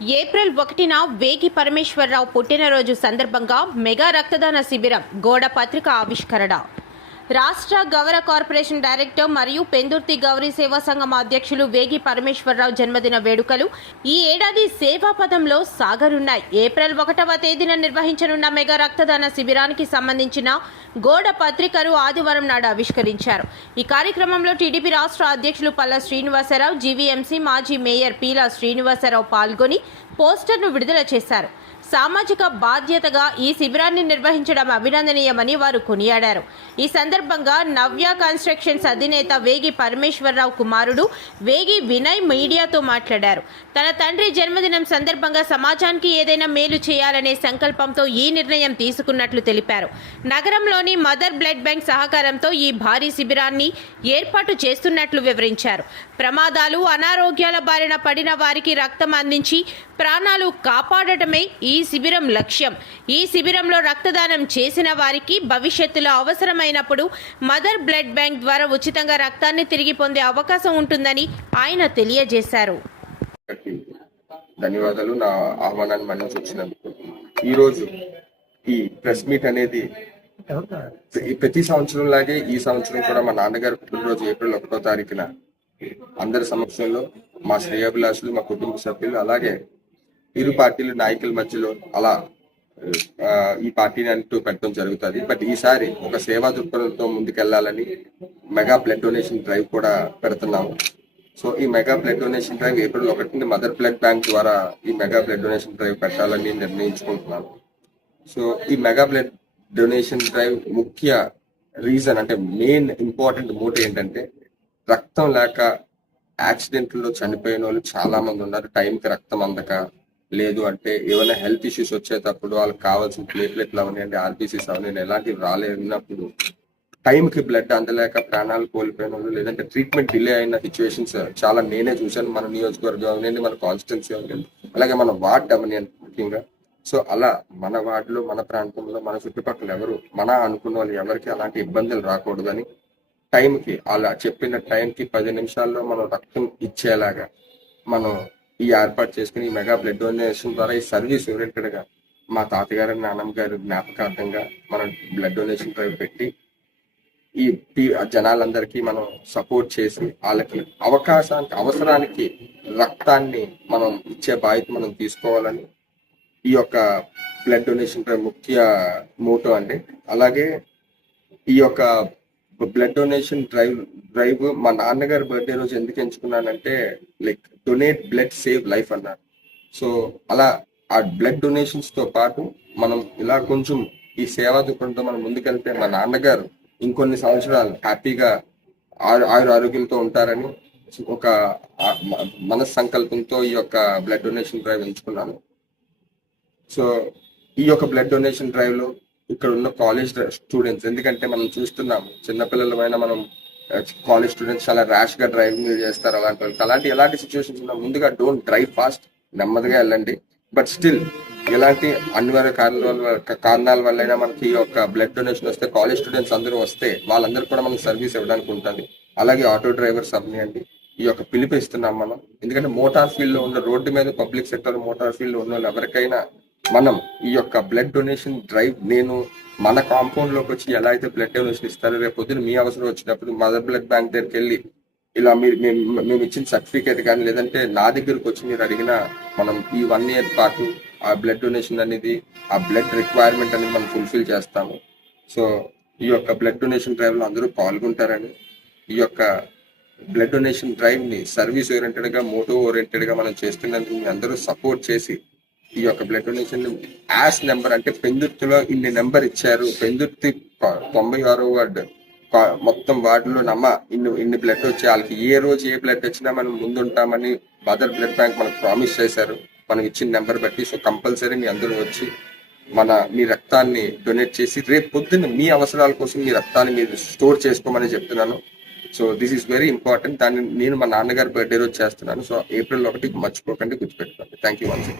April 1న వేగి పరమేశ్వరరావు పుట్టినరోజు సందర్భంగా mega రక్తదాన శిబిరం గోడ పత్రిక ఆవిష్కరణ. రాష్ట్ర గౌర కార్పొరేషన్ డైరెక్టర్ మరియు పెందుర్తి గౌరీ సేవా సంఘం అధ్యక్షులు వేగి పరమేశ్వరరావు జన్మదిన వేడుకలు ఈ ఏడాది సేవాపథంలో సాగనున్నాయి. ఏప్రిల్ 1వ తేదీన నిర్వహించనున్న మెగా రక్తదాన శిబిరానికి సంబంధించిన గోడ పత్రికను ఆదివారం నాడు ఆవిష్కరించారు. ఈ కార్యక్రమంలో టీడీపీ రాష్ట్ర అధ్యక్షులు పల్లా శ్రీనివాసరావు, జీవీఎంసీ మాజీ మేయర్ పీలా శ్రీనివాసరావు పాల్గొని పోస్టర్ను విడుదల చేశారు. సామాజిక బాధ్యతగా ఈ శిబిరాన్ని నిర్వహించడం అభినందనీయమని వారు కొనియాడారు. ఈ సందర్భంగా నవ్య కన్స్ట్రక్షన్స్ అధినేత వేగి పరమేశ్వరరావు కుమారుడు వేగి వినయ్ మీడియాతో మాట్లాడారు. తన తండ్రి జన్మదినం సందర్భంగా సమాజానికి ఏదైనా మేలు చేయాలనే సంకల్పంతో ఈ నిర్ణయం తీసుకున్నట్లు తెలిపారు. నగరంలోని మదర్ బ్లడ్ బ్యాంక్ సహకారంతో ఈ భారీ శిబిరాన్ని ఏర్పాటు చేస్తున్నట్లు వివరించారు. ప్రమాదాలు, అనారోగ్యాల బారిన పడిన వారికి రక్తం అందించి ప్రాణాలు కాపాడటమే ఈ శిబిరం లక్ష్యం. ఈ శిబిరంలో రక్తదానం చేసిన వారికి భవిష్యత్తులో అవసరమైనప్పుడు మదర్ బ్లడ్ బ్యాంక్ ద్వారా ఉచితంగా రక్తాన్ని తిరిగి పొందే అవకాశం ఉంటుందని ఆయన తెలియజేశారు. ధన్యవాదాలు నా ఆహ్వానాన్ని మన్నించి వచ్చినందుకు. ఈరోజు ఈ ప్రెస్ మీట్ అనేది ప్రతి సంవత్సరం లాగే ఈ సంవత్సరం కూడా మా నాన్నగారు పుట్టినరోజు ఏప్రిల్ 1వ తారీఖున అందరి సమక్షంలో మా శ్రేయాభిలాషులు, మా కుటుంబ సభ్యులు, అలాగే ఇరు పార్టీల నాయకుల మధ్యలో అలా ఈ పార్టీని అంటూ పెట్టడం జరుగుతుంది. బట్ ఈసారి ఒక సేవా దృక్పథంతో ముందుకెళ్లాలని మెగా బ్లడ్ డొనేషన్ డ్రైవ్ కూడా పెడుతున్నాము. సో ఈ mega blood donation drive April 1న మదర్ బ్లడ్ బ్యాంక్ ద్వారా ఈ మెగా బ్లడ్ డొనేషన్ డ్రైవ్ పెట్టాలని నిర్ణయించుకుంటున్నాను. సో ఈ మెగా బ్లడ్ డొనేషన్ డ్రైవ్ ముఖ్య రీజన్ అంటే మెయిన్ ఇంపార్టెంట్ మోటివ్ ఏంటంటే, రక్తం లేక యాక్సిడెంట్లో చనిపోయిన వాళ్ళు చాలా మంది ఉన్నారు. టైంకి రక్తం అందక, లేదు అంటే ఏమైనా హెల్త్ ఇష్యూస్ వచ్చేటప్పుడు వాళ్ళకి కావాల్సిన ప్లేట్లెట్లు అవనివ్వండి, ఆర్బీసీస్ అవనివ్వండి, ఎలాంటివి రాలేనప్పుడు టైంకి బ్లడ్ అందలేక ప్రాణాలు కోల్పోయిన వాళ్ళు, లేదంటే ట్రీట్మెంట్ డిలే అయిన సిచ్యువేషన్స్ చాలా నేనే చూశాను. మన నియోజకవర్గం అవనివ్వండి, మన కాన్స్టిట్యున్సీ అవనివ్వండి, అలాగే మన వార్డ్ అవనివ్వండి ముఖ్యంగా. సో అలా మన వార్డులో, మన ప్రాంతంలో, మన చుట్టుపక్కల ఎవరు మన అనుకున్న వాళ్ళు ఎవరికి అలాంటి ఇబ్బందులు రాకూడదని టైంకి, అలా చెప్పిన టైంకి 10 నిమిషాల్లో మనం రక్తం ఇచ్చేలాగా మనం ఈ ఏర్పాటు చేసుకుని ఈ మెగా బ్లడ్ డొనేషన్ ద్వారా ఈ సర్వీస్ ఓరియంటెడ్ గా మా తాతగారు, నాన్నమ్మ గారు జ్ఞాపకార్థంగా మనం బ్లడ్ డొనేషన్ డ్రైవ్ పెట్టి ఈ జనాలందరికీ మనం సపోర్ట్ చేసి వాళ్ళకి అవసరానికి రక్తాన్ని మనం ఇచ్చే బాధ్యత మనం తీసుకోవాలని ఈ యొక్క బ్లడ్ డొనేషన్ డ్రైవ్ ముఖ్య మోటో అండి. అలాగే ఈ యొక్క బ్లడ్ డొనేషన్ డ్రైవ్ మా నాన్నగారి బర్త్డే రోజు ఎందుకు ఎంచుకున్నానంటే, like donate blood save life అన్నారు. సో అలా ఆ బ్లడ్ డొనేషన్స్ తో పాటు మనం ఇలా కొంచెం ఈ సేవా దృక్పథంతో మనం ముందుకెళ్తే మా నాన్నగారు ఇంకొన్ని సంవత్సరాలు హ్యాపీగా ఆరోగ్యంతో ఉంటారని ఒక మనస్సంకల్పంతో ఈ యొక్క బ్లడ్ డొనేషన్ డ్రైవ్ ఎంచుకున్నాను. సో ఈ యొక్క బ్లడ్ డొనేషన్ డ్రైవ్ లో ఇక్కడ ఉన్న కాలేజ్ స్టూడెంట్స్, ఎందుకంటే మనం చూస్తున్నాం చిన్నపిల్లలమైన మనం కాలేజ్ స్టూడెంట్స్ చాలా ర్యాష్ గా డ్రైవింగ్ చేస్తారు. ఎలాంటి సిచ్యువేషన్స్ ఉన్నా ముందుగా డోంట్ డ్రైవ్ ఫాస్ట్, నెమ్మదిగా వెళ్ళండి. బట్ స్టిల్ ఎలాంటి అనివార్య కారణాల వల్లైనా మనకి ఈ యొక్క బ్లడ్ డొనేషన్ వస్తే, కాలేజ్ స్టూడెంట్స్ అందరూ వస్తే వాళ్ళందరూ కూడా మనకు సర్వీస్ ఇవ్వడానికి ఉంటుంది. అలాగే ఆటో డ్రైవర్స్ అవనివ్వండి, ఈ యొక్క పిలుపు ఇస్తున్నాం మనం. ఎందుకంటే మోటార్ ఫీల్డ్ లో ఉన్న, రోడ్డు మీద పబ్లిక్ సెక్టర్ మోటార్ ఫీల్డ్ లో ఉన్న వాళ్ళు ఎవరికైనా మనం ఈ యొక్క బ్లడ్ డొనేషన్ డ్రైవ్, నేను మన కాంపౌండ్ లోకి వచ్చి ఎలా అయితే బ్లడ్ డొనేషన్ ఇస్తారో, రేపు పొద్దున మీ అవసరం వచ్చినప్పుడు మదర్ బ్లడ్ బ్యాంక్ దగ్గరికి వెళ్ళి ఇలా మేము ఇచ్చిన సర్టిఫికేట్ కానీ, లేదంటే నా దగ్గరకు వచ్చి మీరు అడిగిన మనం ఈ 1 year పాటు ఆ బ్లడ్ డొనేషన్ అనేది, ఆ బ్లడ్ రిక్వైర్మెంట్ అనేది మనం ఫుల్ఫిల్ చేస్తాము. సో ఈ యొక్క బ్లడ్ డొనేషన్ డ్రైవ్ లో అందరూ పాల్గొంటారని, ఈ యొక్క బ్లడ్ డొనేషన్ డ్రైవ్ ని సర్వీస్ ఓరియంటెడ్ గా, మోటో ఓరియంటెడ్ గా మనం చేస్తున్నందుకు మీ అందరూ సపోర్ట్ చేసి ఈ యొక్క బ్లడ్ డొనేషన్ యాస్ నెంబర్ అంటే పెందుర్తిలో ఇన్ని నెంబర్ ఇచ్చారు, పెందుర్తి 96వ వార్డు మొత్తం వార్డులో ఇన్ని బ్లడ్ వచ్చి వాళ్ళకి ఏ రోజు ఏ బ్లడ్ వచ్చినా మనం ముందుంటామని మదర్ బ్లడ్ బ్యాంక్ మనకు ప్రామిస్ చేశారు మనం ఇచ్చిన నెంబర్ బట్టి. సో కంపల్సరీ మీ అందరూ వచ్చి మీ రక్తాన్ని డొనేట్ చేసి రేపు పొద్దున్న మీ అవసరాల కోసం మీ రక్తాన్ని మీరు స్టోర్ చేసుకోమని చెప్తున్నాను. So this is very important. దాన్ని నేను మా నాన్నగారి బర్త్డే రోజు చేస్తున్నాను. సో ఏప్రిల్ 1 మర్చిపోకండి, గుర్తుపెట్టుకోండి. Thank you once.